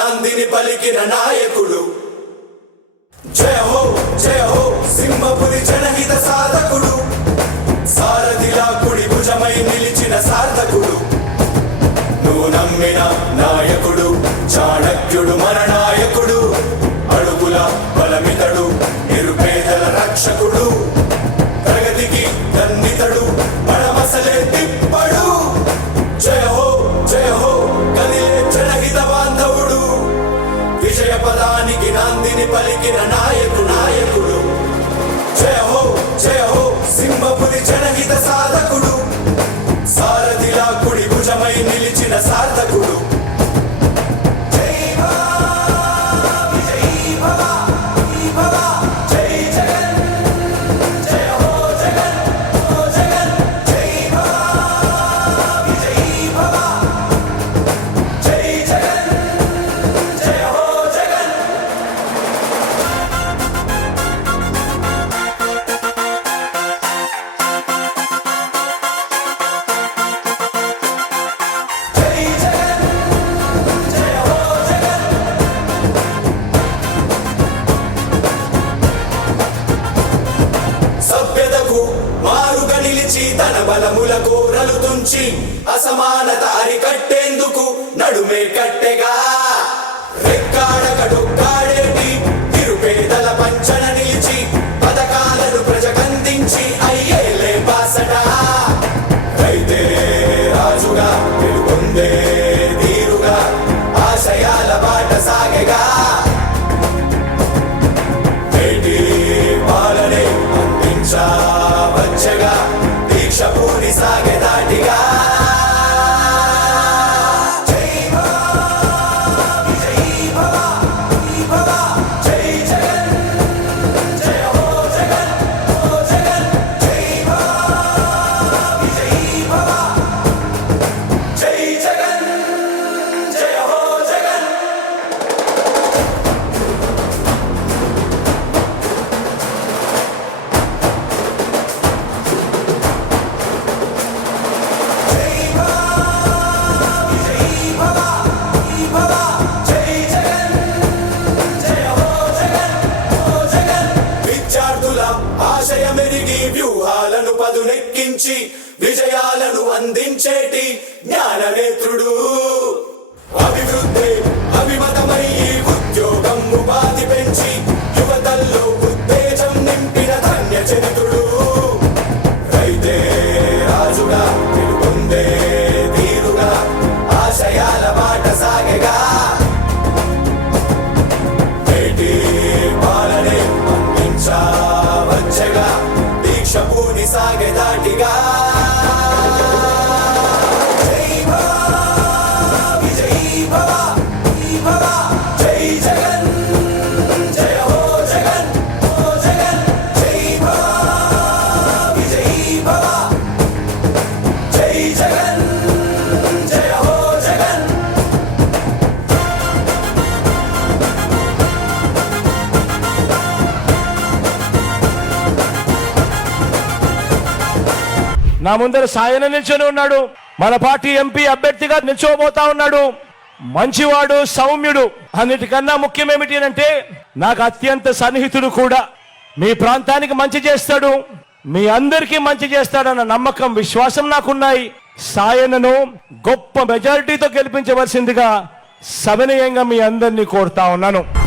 నాందిని పలికిన నాయకుడు. జయ హో జయ హో సింహపురి జనహిత సాధకుడు. సారథిలా కుడి భుజమై నిలిచిన సార్థకుడు. నువ్వు నమ్మిన నాయకుడు చాణక్యుడు మన నాయకుడు అడుగుల బలమితడు నిరుపేదల రక్షకుడు. ప్రగతికి దన్నితడు నాందిని పలికిన నిలిచి తన బలముల కోరలు తుంచి అసమానత అరికట్టేందుకు నడుమే కట్టెగా. రెక్కాడకడొక్కాడేటి నిరుపేదల పంచన నిలిచి పథకాలను ప్రజకందించి అయ్యేలే బాసటా. రైతే రాజుగా గెలుపొందే తీరుగా ఆశయాల బాట సాగగా. ఆశయమెరిగి వ్యూహాలను పదునెక్కించి విజయాలను అందించేటి జ్ఞాననేత్రుడు. sage నా ముందర సాయన నిల్చొని ఉన్నాడు. మన పార్టీ ఎంపీ అభ్యర్థిగా నిల్చోబోతా ఉన్నాడు. మంచివాడు సౌమ్యుడు. అన్నిటికన్నా ముఖ్యం ఏమిటి అంటే నాకు అత్యంత సన్నిహితుడు కూడా. మీ ప్రాంతానికి మంచి చేస్తాడు. మీ అందరికీ మంచి చేస్తాడన్న నమ్మకం విశ్వాసం నాకున్నాయి. సాయనను గొప్ప మెజారిటీతో గెలిపించవలసిందిగా సవినయంగా మీ అందరినీ కోరుతా ఉన్నాను.